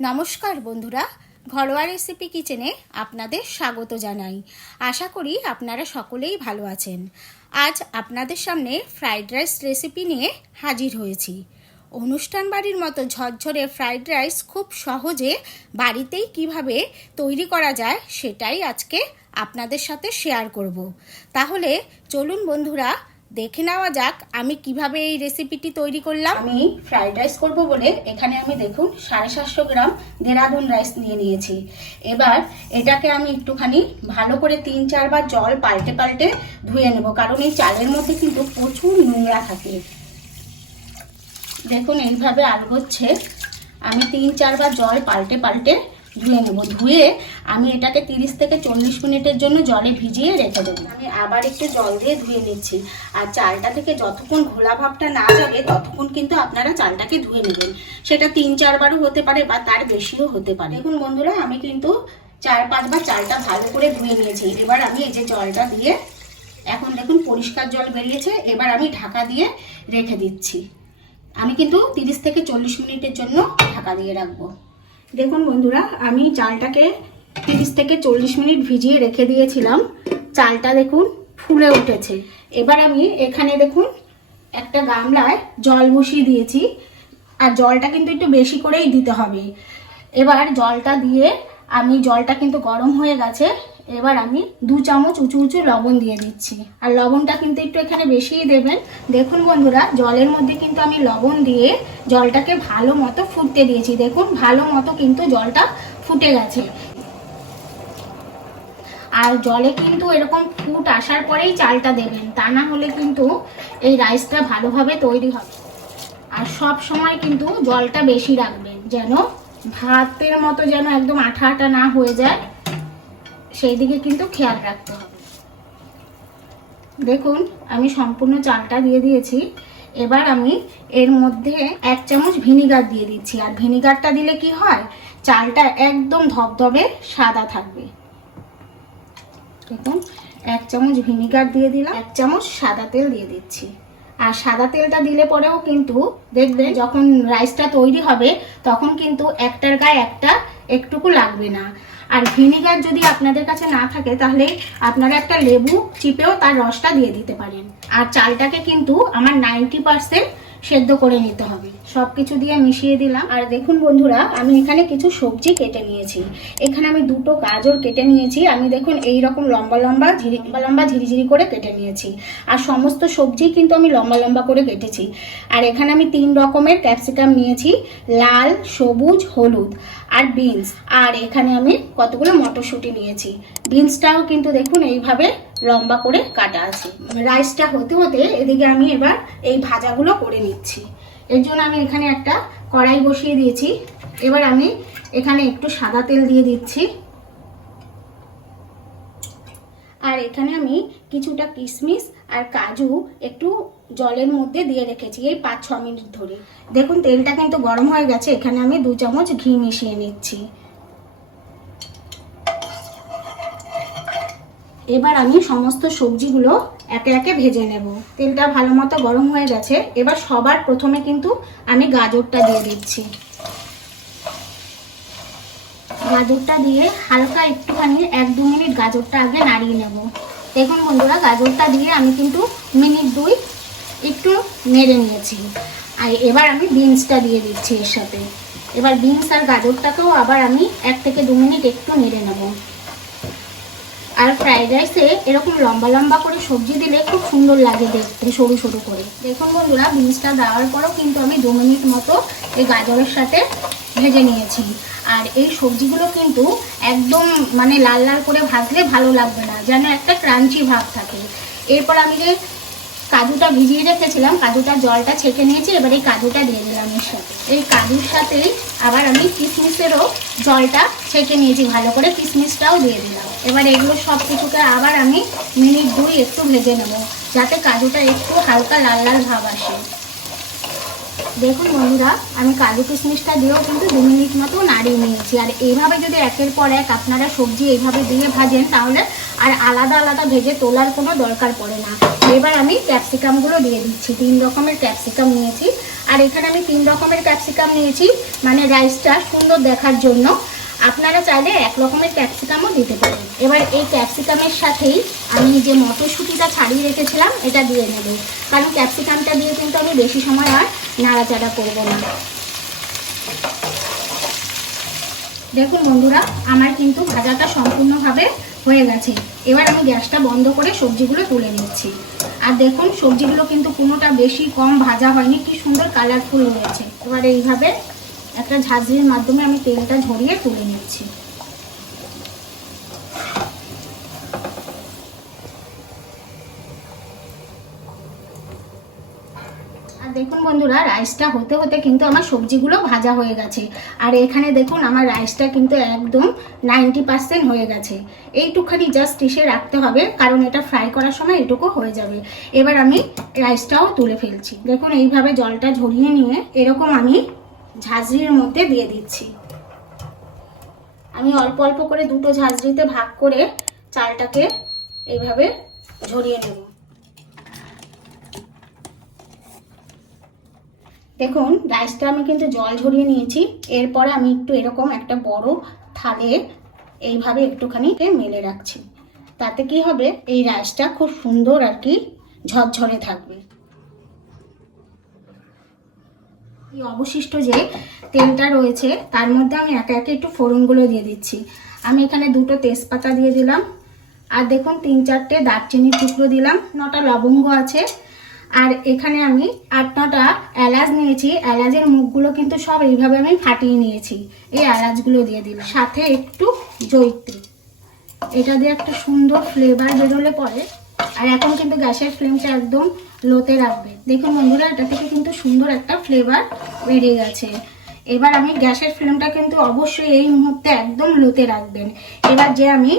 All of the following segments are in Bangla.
নমস্কার বন্ধুরা, ঘরোয়া রেসিপি কিচেনে আপনাদের স্বাগত জানাই। আশা করি আপনারা সকলেই ভালো আছেন। আজ আপনাদের সামনে ফ্রাইড রাইস রেসিপি নিয়ে হাজির হয়েছি। অনুষ্ঠান বাড়ির মতো ঝরঝরে ফ্রাইড রাইস খুব সহজে বাড়িতেই কীভাবে তৈরি করা যায় সেটাই আজকে আপনাদের সাথে শেয়ার করব। তাহলে চলুন বন্ধুরা দেখে নেওয়া যাক আমি কীভাবে এই রেসিপিটি তৈরি করলাম। আমি ফ্রাইড রাইস করব বলে এখানে আমি দেখুন সাড়ে সাতশো গ্রাম দেরাদুন রাইস নিয়ে নিয়েছি। এবার এটাকে আমি একটুখানি ভালো করে তিন চারবার জল পাল্টে পাল্টে ধুয়ে নেব, কারণ এই চালের মধ্যে কিন্তু প্রচুর নোংরা থাকে। দেখুন এইভাবে আলগোচ্ছে। আমি তিন চারবার জল পাল্টে পাল্টে ধুয়ে নেব। ধুয়ে আমি এটাকে তিরিশ থেকে চল্লিশ মিনিটের জন্য জলে ভিজিয়ে রেখে দেবো। আমি আবার একটু জল দিয়ে ধুয়ে নিচ্ছি। আর চালটা থেকে যতক্ষণ ঘোলা ভাবটা না যাবে, ততক্ষণ কিন্তু আপনারা চালটাকে ধুয়ে নেবেন। সেটা তিন চারবারও হতে পারে বা তার বেশিও হতে পারে। দেখুন বন্ধুরা, আমি কিন্তু চার পাঁচবার চালটা ভালো করে ধুয়ে নিয়েছি। এবার আমি এই যে জলটা দিয়ে এখন দেখুন পরিষ্কার জল বেরিয়েছে। এবার আমি ঢাকা দিয়ে রেখে দিচ্ছি। আমি কিন্তু তিরিশ থেকে চল্লিশ মিনিটের জন্য ঢাকা দিয়ে রাখব। দেখুন বন্ধুরা, আমি চালটাকে তিরিশ থেকে চল্লিশ মিনিট ভিজিয়ে রেখে দিয়েছিলাম। চালটা দেখুন ফুলে উঠেছে। এবার আমি এখানে দেখুন একটা গামলায় জল বসিয়ে দিয়েছি। আর জলটা কিন্তু একটু বেশি করেই দিতে হবে। এবার জলটা দিয়ে আমি, জলটা কিন্তু গরম হয়ে গেছে এবার আমি দু চামচ উঁচু উঁচু লবণ দিয়ে দিচ্ছি। আর লবণটা কিন্তু একটু এখানে বেশিই দেবেন। দেখুন বন্ধুরা, জলের মধ্যে কিন্তু আমি লবণ দিয়ে জলটাকে ভালো মতো ফুটতে দিয়েছি। দেখুন, ভালো মতো কিন্তু জলটা ফুটে গেছে। আর জলে কিন্তু এরকম ফুট আসার পরেই চালটা দেবেন। তা না হলে কিন্তু এই রাইসটা ভালোভাবে তৈরি হবে। আর সব সময় কিন্তু জলটা বেশি রাখবেন, যেন ভাতের মতো যেন একদম আঠা আঠা না হয়ে যায়। সেই দিকে কিন্তু খেয়াল রাখতে হবে। দেখুন, আমি সম্পূর্ণ চালটা দিয়ে দিয়েছি। এবার আমি এর মধ্যে এক চামচ ভিনিগার দিয়ে দিচ্ছি। আর ভিনিগারটা দিলে কি হয়? চালটা একদম ধবধবে, সাদা থাকবে। দেখুন, এক চামচ ভিনিগার দিয়ে দিলাম, এক চামচ সাদা তেল দিয়ে দিচ্ছি। আর সাদা তেলটা দিলে পরেও কিন্তু দেখবে যখন রাইসটা তৈরি হবে, তখন কিন্তু একটার গায়ে একটা একটুকু লাগবে না। আর ভিনিগার যদি আপনাদের কাছে না থাকে, তাহলে আপনারা একটা লেবু চিপেও তার রসটা দিয়ে দিতে পারেন। আর চালটাকে কিন্তু আমার নাইনটি পার্সেন্ট সেদ্ধ করে নিতে হবে। সব কিছু দিয়ে মিশিয়ে দিলাম। আর দেখুন বন্ধুরা, আমি এখানে কিছু সবজি কেটে নিয়েছি। এখানে আমি দুটো গাজর কেটে নিয়েছি। আমি দেখুন এই রকম লম্বা লম্বা, ঝিরি লম্বা লম্বা ঝিরিঝিরি করে কেটে নিয়েছি। আর সমস্ত সবজি কিন্তু আমি লম্বা লম্বা করে কেটেছি। আর এখানে আমি তিন রকমের ক্যাপসিকাম নিয়েছি, লাল, সবুজ, হলুদ। আর বিনস আর এখানে আমি কতগুলো মটরশুঁটি নিয়েছি। বিনসটাও কিন্তু দেখুন এইভাবে লম্বা করে কাটা আছে। রাইসটা হতে হতে এদিকে আমি এবার এই ভাজাগুলো করে নিচ্ছি। এর জন্য আমি এখানে একটা কড়াই বসিয়ে দিয়েছি। এবার আমি এখানে একটু সাদা তেল দিয়ে দিচ্ছি। আর এখানে আমি কিছুটা কিশমিশ আর কাজু একটু জলের মধ্যে দিয়ে রেখেছি, এই পাঁচ ছ মিনিট ধরে। দেখুন, তেলটা কিন্তু গরম হয়ে গেছে, এখানে আমি দু চামচ ঘি মিশিয়ে নিচ্ছি। এবার আমি সমস্ত সবজিগুলো একে একে ভেজে নেব। তেলটা ভালো মতো গরম হয়ে গেছে, এবার সবার প্রথমে কিন্তু আমি গাজরটা দিয়ে দিচ্ছি। গাজরটা দিয়ে হালকা একটুখানি, এক দু মিনিট গাজরটা আগে নাড়িয়ে নেব। দেখুন বন্ধুরা, গাজরটা দিয়ে আমি কিন্তু মিনিট দুই একটু নেড়ে নিয়েছি। আর এবার আমি বিনসটা দিয়ে দিচ্ছি এর সাথে। এবার বিনস আর গাজরটাকেও আবার আমি এক থেকে দু মিনিট একটু নেড়ে নেব। আর ফ্রাইড রাইসে এরকম লম্বা লম্বা করে সবজি দিলে খুব সুন্দর লাগে দেখতে, সরু সরু করে। দেখুন বন্ধুরা, বিনসটা দেওয়ার পরও কিন্তু আমি দু মিনিট মতো এই গাজরের সাথে ভেজে নিয়েছি। আর এই সবজিগুলো কিন্তু একদম মানে লাল লাল করে ভাজলে ভালো লাগবে না, যেন একটা ক্রাঞ্চি ভাব থাকে। এরপর আমি যে কাজুটা ভিজিয়ে রেখেছিলাম, কাজুটা জলটা ছেঁকে নিয়েছি, এবার এই কাজুটা দিয়ে দিলাম এর সাথে। এই কাজুর সাথেই আবার আমি কিশমিশেরও জলটা ছেঁকে নিয়েছি, ভালো করে কিশমিশটাও দিয়ে দিলাম। এবার এগুলো সব কিছুকে আবার আমি মিনিট দুই একটু ভেজে নেব, যাতে কাজুটা একটু হালকা লাল লাল ভাব আসে। দেখুন বন্ধুরা, আমি কাজু কিশমিশটা দিয়েও কিন্তু দু মিনিট মতো নাড়িয়ে নিয়েছি। আর এইভাবে যদি একের পর এক আপনারা সবজি এইভাবে দিয়ে ভাজেন তাহলে আর আলাদা আলাদা ভেজে তোলার কোনো দরকার পড়ে না। এবার আমি ক্যাপসিকামগুলো দিয়ে দিচ্ছি। তিন রকমের ক্যাপসিকাম নিয়েছি। আর এখানে আমি তিন রকমের ক্যাপসিকাম নিয়েছি মানে রাইসটা সুন্দর দেখার জন্য। আপনারা চাইলে এক রকমের ক্যাপসিকামও দিতে পারেন। এবার এই ক্যাপসিকামের সাথেই আমি যে মটরশুঁটিটা ছাড়িয়ে রেখেছিলাম, এটা দিয়ে নেব। কারণ ক্যাপসিকামটা দিয়ে কিন্তু আমি বেশি সময় আর নাড়াচাড়া করব না। দেখুন বন্ধুরা, আমার কিন্তু ভাজাটা সম্পূর্ণভাবে হয়ে গেছে। এবার আমি গ্যাসটা বন্ধ করে সবজিগুলো তুলে নিচ্ছি। আর দেখুন, সবজিগুলো কিন্তু কোনোটা বেশি কম ভাজা হয়নি। কি সুন্দর কালারফুল হয়েছে। এবার এইভাবে একটা ঝাঁঝরির মাধ্যমে আমি তেলটা ঝরিয়ে তুলে নিচ্ছি। আর দেখুন বন্ধুরা, রাইসটা হতে হতে কিন্তু আমার সবজিগুলো ভাজা হয়ে গেছে। আর এখানে দেখুন, আমার রাইসটা কিন্তু একদম নাইনটি পার্সেন্ট হয়ে গেছে। এইটুখানি জাস্ট ডিশে রাখতে হবে, কারণ এটা ফ্রাই করার সময় এটুকু হয়ে যাবে। এবার আমি রাইসটাও তুলে ফেলছি। দেখুন, এইভাবে জলটা ঝরিয়ে নিয়ে এরকম আমি ঝাঁঝরির মধ্যে দিয়ে দিচ্ছি। আমি অল্প অল্প করে দুটো ঝাঁঝরিতে ভাগ করে চালটাকে এইভাবে ঝরিয়ে নেব। দেখুন রাইসটা আমি কিন্তু জল ঝরিয়ে নিয়েছি। এরপরে আমি একটু এরকম একটা বড় থালে এইভাবে একটুখানি মেলে রাখছি। তাতে কি হবে? এই রাইসটা খুব সুন্দর আর কি ঝরঝরে থাকবে। এই অবশিষ্ট যে তেলটা রয়েছে, তার মধ্যে আমি একে একে একটু ফোড়নগুলো দিয়ে দিচ্ছি। আমি এখানে দুটো তেজপাতা দিয়ে দিলাম। আর দেখুন, তিন চারটে দারচিনির টুকরো দিলাম, নটা লবঙ্গ আছে। আর এখানে আমি আট নটা এলাচ নিয়েছি। এলাচের মুখগুলো কিন্তু সব এইভাবে আমি ফাটিয়ে নিয়েছি। এই এলাচগুলো দিয়ে দিলাম। সাথে একটু জৈত্রী এটা দিয়ে একটা সুন্দর ফ্লেভার বেরোলে পরে। আর এখন কিন্তু গ্যাসের ফ্লেমটা একদম লোতে রাখবে। দেখুন বন্ধুরা, এটা থেকে কিন্তু সুন্দর একটা ফ্লেভার বেরিয়ে গেছে। এবার আমি গ্যাসের ফ্লেমটা কিন্তু অবশ্যই এই মুহূর্তে একদম লোতে রাখবেন। এবার যে আমি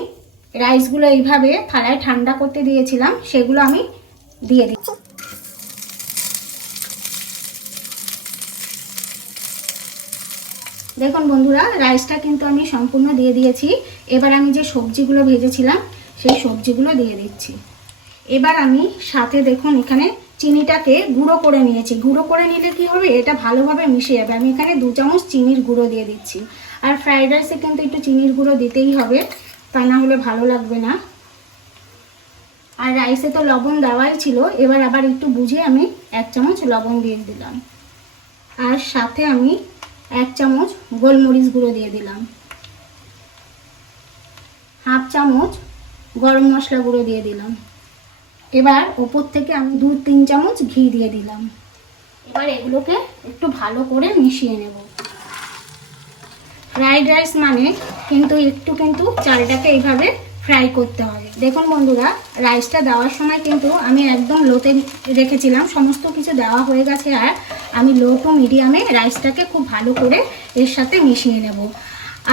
রাইসগুলো এইভাবে থালায় ঠান্ডা করতে দিয়েছিলাম, সেগুলো আমি দিয়ে দিচ্ছি। দেখুন বন্ধুরা রাইসটা কিন্তু আমি সম্পূর্ণ দিয়ে দিয়েছি। এবার আমি যে সবজিগুলো ভেজেছিলাম, সেই সবজিগুলো দিয়ে দিচ্ছি। এবার আমি সাথে দেখুন এখানে চিনিটাকে গুঁড়ো করে নিয়েছি। গুঁড়ো করে নিলে কি হবে? এটা ভালোভাবে মিশে যাবে। আমি এখানে দু চামচ চিনির গুঁড়ো দিয়ে দিচ্ছি। আর ফ্রাইড রাইসে কিন্তু একটু চিনির গুঁড়ো দিতেই হবে, তা না হলে ভালো লাগবে না। আর রাইসে তো লবণ দেওয়াই ছিল। এবার আবার একটু বুঝে আমি এক চামচ লবণ দিয়ে দিলাম। আর সাথে আমি এক চামচ গোলমরিচ গুঁড়ো দিয়ে দিলাম। হাফ চামচ গরম মশলা গুঁড়ো দিয়ে দিলাম। এবার ওপর থেকে আমি দু তিন চামচ ঘি দিয়ে দিলাম। এবার এগুলোকে একটু ভালো করে মিশিয়ে নেব। ফ্রাইড রাইস মানে কিন্তু একটু কিন্তু চালটাকে এইভাবে ফ্রাই করতে হবে। দেখুন বন্ধুরা, রাইসটা দেওয়ার সময় কিন্তু আমি একদম লোতে রেখেছিলাম, সমস্ত কিছু দেওয়া হয়ে গেছে আর আমি লো টু মিডিয়ামে রাইসটাকে খুব ভালো করে এর সাথে মিশিয়ে নেব।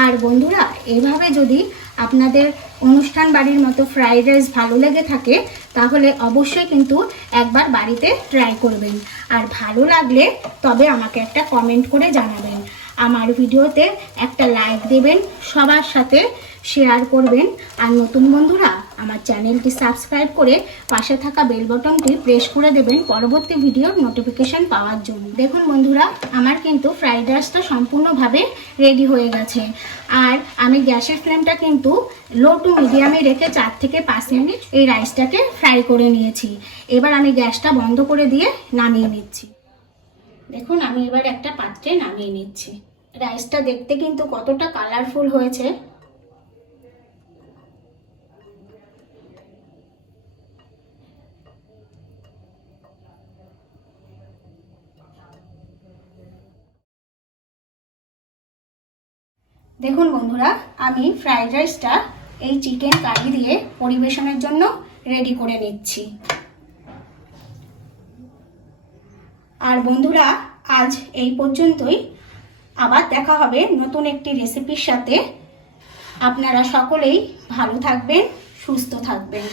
আর বন্ধুরা, এভাবে যদি আপনাদের অনুষ্ঠান বাড়ির মতো ফ্রাইড রাইস ভালো লেগে থাকে, তাহলে অবশ্যই কিন্তু একবার বাড়িতে ট্রাই করবেন। আর ভালো লাগলে তবে আমাকে একটা কমেন্ট করে জানাবেন। আমার ভিডিওতে একটা লাইক দেবেন, সবার সাথে শেয়ার করবেন। আর নতুন বন্ধুরা, আমার চ্যানেলটি সাবস্ক্রাইব করে পাশে থাকা বেল বটনটি প্রেস করে দেবেন পরবর্তী ভিডিওর নোটিফিকেশন পাওয়ার জন্য। দেখুন বন্ধুরা, আমার কিন্তু ফ্রাইড রাইসটা সম্পূর্ণভাবে রেডি হয়ে গেছে। আর আমি গ্যাসের ফ্লেমটা কিন্তু লো টু মিডিয়ামে রেখে চার থেকে পাঁচ মিনিট এই রাইসটাকে ফ্রাই করে নিয়েছি। এবার আমি গ্যাসটা বন্ধ করে দিয়ে নামিয়ে নিচ্ছি। দেখুন, আমি এবার একটা পাত্রে নামিয়ে নিচ্ছি। রাইসটা দেখতে কিন্তু কতটা কালারফুল হয়েছে। দেখুন বন্ধুরা, আমি ফ্রাইড রাইসটা এই চিকেন কারি দিয়ে পরিবেশনের জন্য রেডি করে নিচ্ছি। আর বন্ধুরা, আজ এই পর্যন্তই। আবার দেখা হবে নতুন একটি রেসিপির সাথে। আপনারা সকলেই ভালো থাকবেন, সুস্থ থাকবেন।